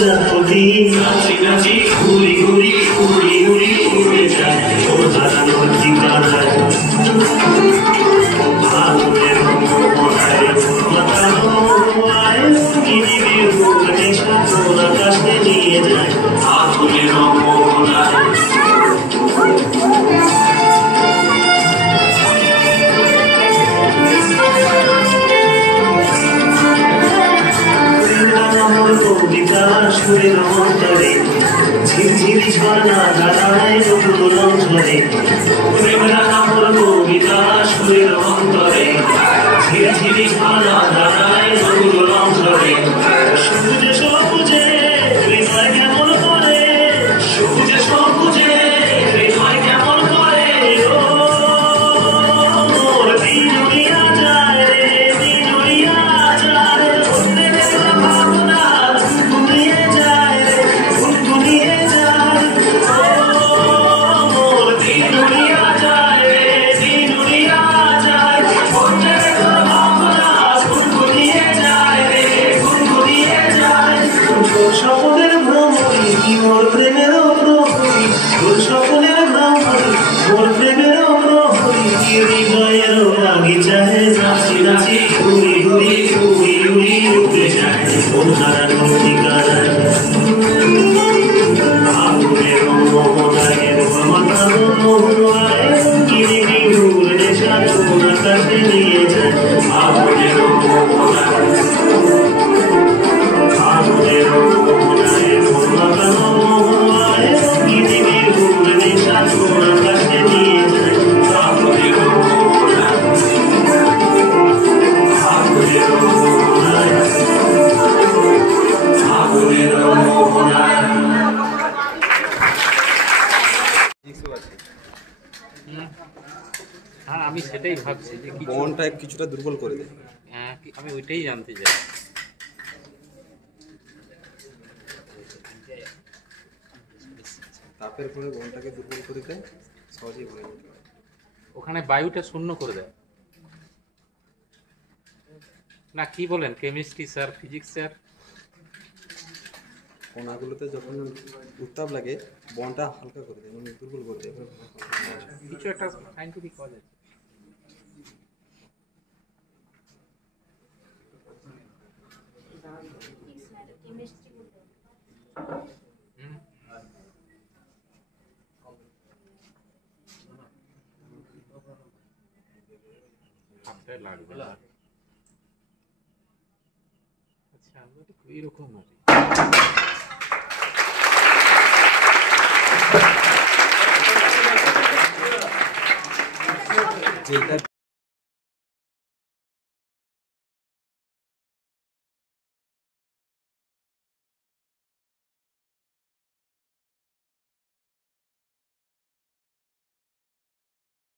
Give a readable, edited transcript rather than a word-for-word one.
প্রজাপতি নাচি নাচি ঘুরি ঘুরি উড়ি উড়ি উড়ে যায় ওর হারানোর ঠিকানায় আগুনের মোহনায় মাতানো আয় গিরিবি উড়ে সাগর আকাশে নিয়ে যায় আগুনের মোহনায় সুরের অন্তরে ঝিরঝিরি ঝর্ণা ধারায় নতুন অঞ্চলে প্রেমের নামর কবিতা সুরের অন্তরে ঝিরঝিরি ঝর্ণা ধারায় নতুন অঞ্চলে সবুজে সবুজে হৃদয় কেমন করে সবুজে সবুজে হৃদয় কেমন করে ওর দিন উড়িয়া যায় রে দিন উড়িয়া যায় ভাবনা গুনগুনিয়ে যায় রে গুনগুনিয়ে যায় ওর দিন উড়িয়া যায় রে দিন উড়িয়া যায় ভাবনা গুনগুনিয়ে যায় রে গুনগুনিয়ে যায় তোর সকলের ভ্রমণী মোর প্রেমের প্রহরী তোর সকলের ভ্রমণী মোর প্রেমের প্রহরী হৃদয়ের বাগিচায় নাচি নাচি ঘুরি ঘুরি উড়ি উড়ি উড়ে যায় ওর হারানোর ঠিকানায় আগুনের মোহনায় মাতানো মোহনায় গিরিবি উড়ে সাগর আকাশে নিয়ে যায় আগুনের মোহনায় আগুনের মোহনায় মাতানো মোহনায় গিরিবি উড়ে সাগর আকাশে নিয়ে যায় আগুনের মোহনায় আগুনের মোহনায় আগুনের মোহনায় হ্যাঁ আমি সেটাই ভাবছি যে মনটা কিছুটা দুর্বল করে দেয়। হ্যাঁ আমি ওইটাই জানতে চাই। তাপের ফলে মনটাকে দুর্বল করে দেয়, সহজেই ভরে যেতে পারে। ওখানে বায়ুটা শূন্য করে দেয় না, কি বলেন কেমিস্ট্রি স্যার, ফিজিক্স স্যার? কণাগুলোতে যখন উত্তাপ লাগে বনটা হালকা করে দেয়, মানে দুর্বল করে দেয়। কিছু একটা সাইন্টিফিক কজ আছে। লাগবে না। আচ্ছা আমরা তো এইরকম আর যেটা